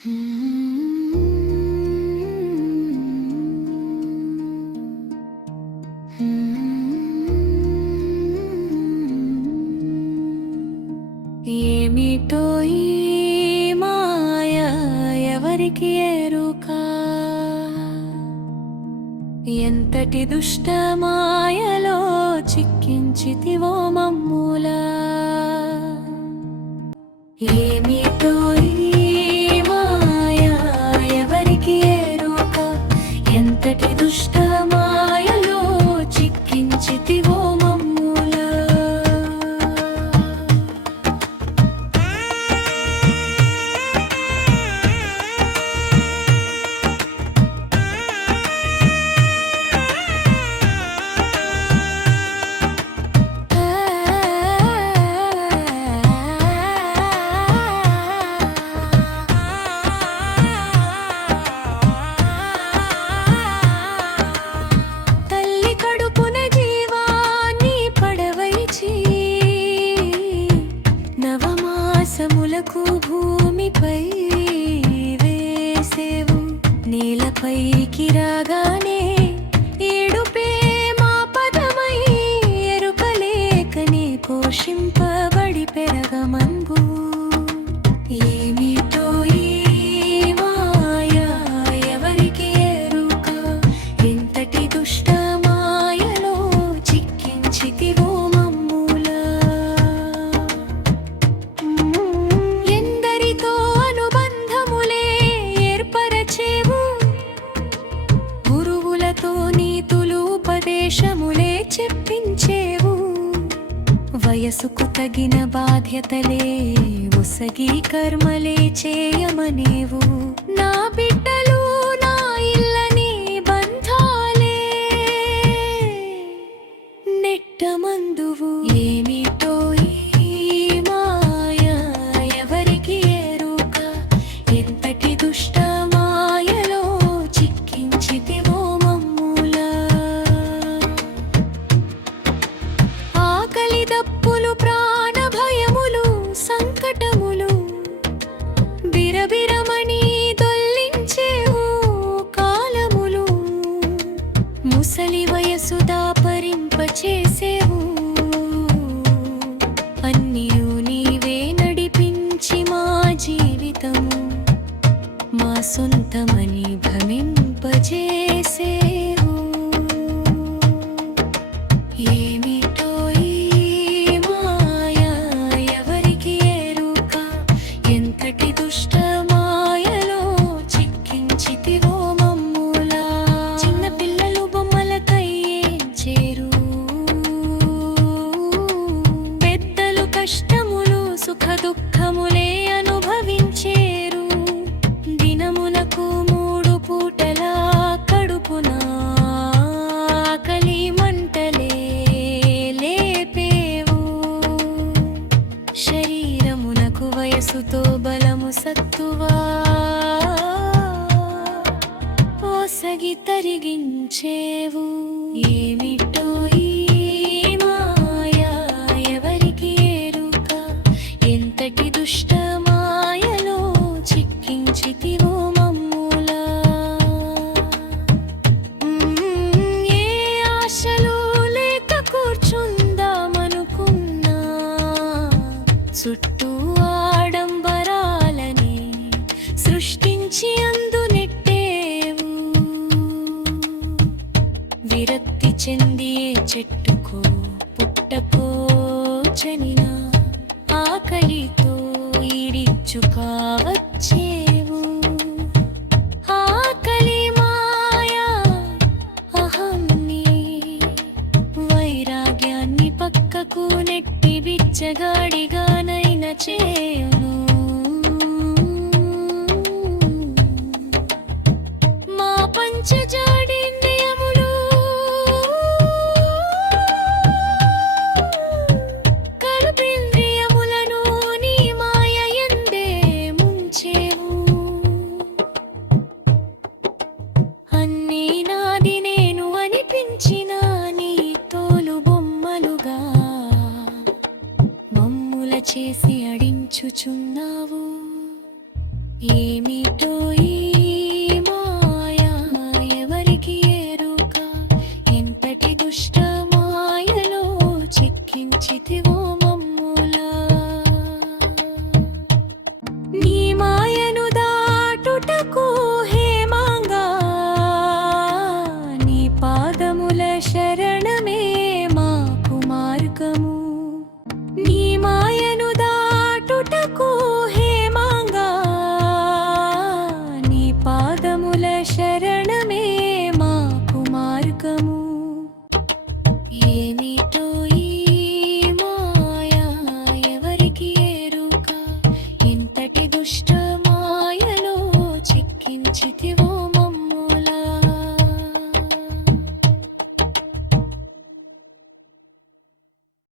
ఏమిటో ఈ మాయ ఎవరికి ఎరుక, ఎంతటి దుష్ట మాయలో చిక్కించితివో మమ్ములా. ఏమిటో ఈ మాయ ఎవరికి ఎరుక, ఎంతటి దుష్ట మాయలో చిక్కించితివో మమ్ములా. నవమాసములకు భూమిపై వేసేవు, నేలపైకి రాగానే ఏడుపే మా పదమై, ఎరుకలేకనే పోషింపబడి పెరగమంబు. ఏమిటో ఈ మాయ ఎవరికి ఎరుక, ఎంతటి దుష్ట మాయలో చిక్కించితివో మమ్ములా. ఎందరితో అనుబంధములే ఏర్పరచేవు, గురువులతో నీతులు ఉపదేశములే చెప్పించేవు. వయసుకు తగిన బాధ్యతలే ఒసగి కర్మలే చేయమనేవు. నా బిడ్డలు నా ఇల్లని బంధాలే నెట్టమందువు. ఏమిటో ఈ మాయ ఎవరికి ఎరుక, ఎంతటి దుష్ట మాయలో చిక్కించితివో మమ్ములా. ఆకలి దప్పులు ప్రాణ భయములు సంకటములు బిరబిరమణి దొల్లించేవు కాలములు. ముసలి వయసు దాపరింపచేసేవు, అన్నియు నీవే నడిపించి మా జీవితము మా సొంతమని భ్రమింపజేసేవు. ఏమిటో ఈ మాయ ఎవరికి ఎరుక, ఎంతటి దుష్ట మాయలో చిక్కించితివో మమ్ములా. చిన్న పిల్లలు బొమ్మలకై ఏం చేరు, పెద్దలు కష్టములు సుఖ దుఃఖములే అనుభవించేరు. దినమునకు 3 పూటలా కడుపున ఆకలి మంటలే లేపేవు. శరీరమునకు వయసుతో బలము సత్తువా ఓసగి తరిగించేవు. ఏమిటో ఈ మాయ ఎవరికి ఎరుక, ఎంతటి దుష్ట మాయలో చిక్కించితివో మమ్ములా. ఏ ఆశలు లేక కూర్చుందామనుకున్నా, చుట్టూ ఆడంబరాలని సృష్టించి అందు నెట్టేవు. విరక్తి చెంది చెట్టుకో పుట్టకో చనిన ఆకలితో ఈడిచ్చుకావచ్చేవు. ఆకలి మాయా అహంని వైరాగ్యాన్ని పక్కకు నెట్టి బిచ్చగాడిగానైన చేయును. మా పంచజాడింద్రియములు ఏమిటోయి